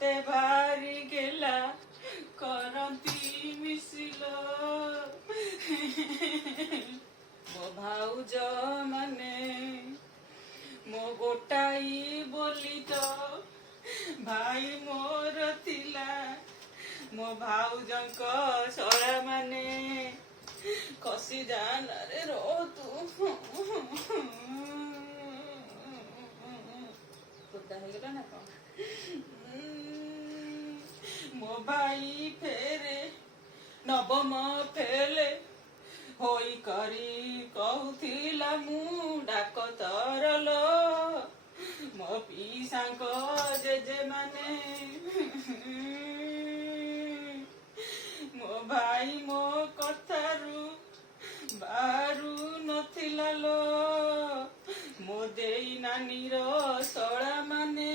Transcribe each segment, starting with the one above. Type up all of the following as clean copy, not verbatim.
मते भारी गेला करती मिसिल मो भाउज माने मो गोटाई बोली तो भाई मोर थिला मो भाउजंक शळा माने खसी जान रे रो तू खुदा हो गला ना कौन मो भाई फेरे नवम फेले होई करी कहूथिला मु डाक तरल मो पीसांक जेजे माने मो भाई मो कथारू बारू नथिला लो मो देई नानीर शळा माने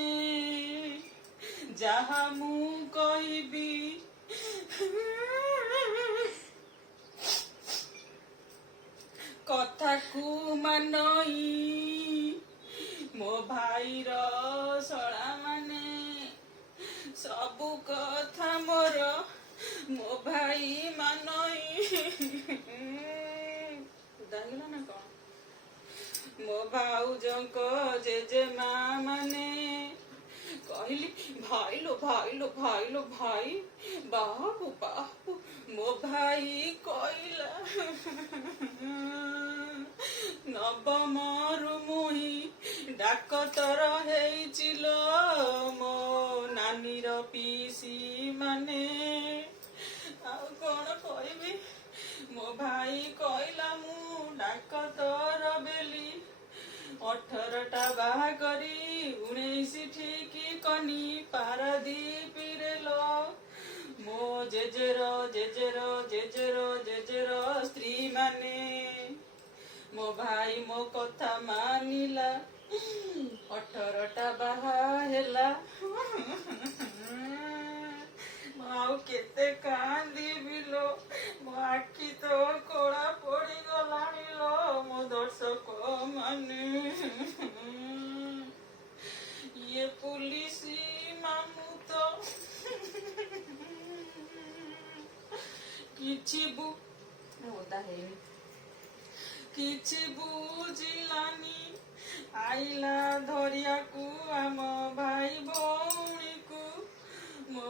जहा मु कहबी कथा को मानई मो भाईर शळा माने सबु कथा मोर मो भाई मानई दागिला ना कौन मो भाउजंक जेजेमा माने कहली भाईलो भाईलो भाईलो भाई बाबू बाबू मो भाई कहला नवमरु मुही डाकतर हेइचिल मो नानीर पीसी माने आउ कौन कहबी मो भाई कहला मु डाकतर बेली 18टा बाहा करी 19 ठिकी कनी पारादीपीरे लो मो जेजेर जेजेर जेजेर जेजेर स्त्री माने मो भाई मो कथा मानिला 18टा बाहा हेला आउ केते कांदी लो मो आखी तो कोड़ा पड़ी गलानी लो मो दर्शक माने ये पुलिस मामू तो किछि बुझिलानी आइला धरिया को आम भाई भौणी को मो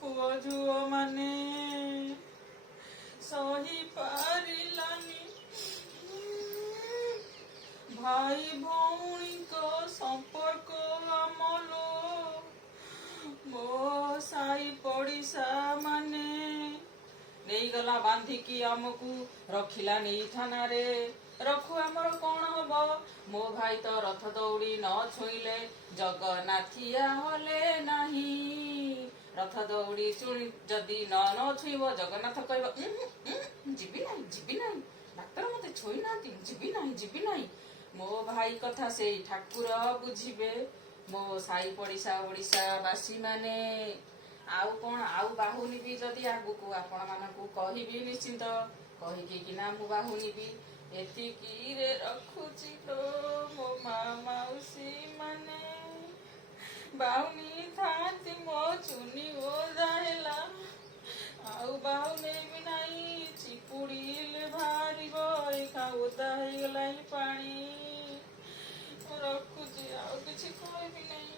पुओ झुओ माने सही पारिलानी भाई भौणी को संपर्क आमलो मो साई पड़िशा माने नहीं गला बांधिकी आमको रखिला नहीं थाना रे रखु आमर कौन हब मो भाई तो रथ दौड़ी न छुईले जगन्नाथिया हले नहीं रथ दौड़ी जदि न छुईब जगन्नाथ कहब जीवी नहीं डाक्तर मते छुई ना जीवी नहीं मो भाई कथा से ठाकुर बुझिबे मो साई पड़िशा ओडिशा बासी माने आउ कौन आउ बाहुनी भी जदि आगुक आपण मानकु कहिबी निश्चिंत कहिकी किना मु बाहुनी भी एतिकी रे रखुची लो मो माउसी माने बाहुनी थाती मो चुनी ओदा हेला आउ बाहुनी भी नहीं चिपुड़ीले भारिब एका ओदा हेगला पानी रखुची आउ किछि कहबी नहीं।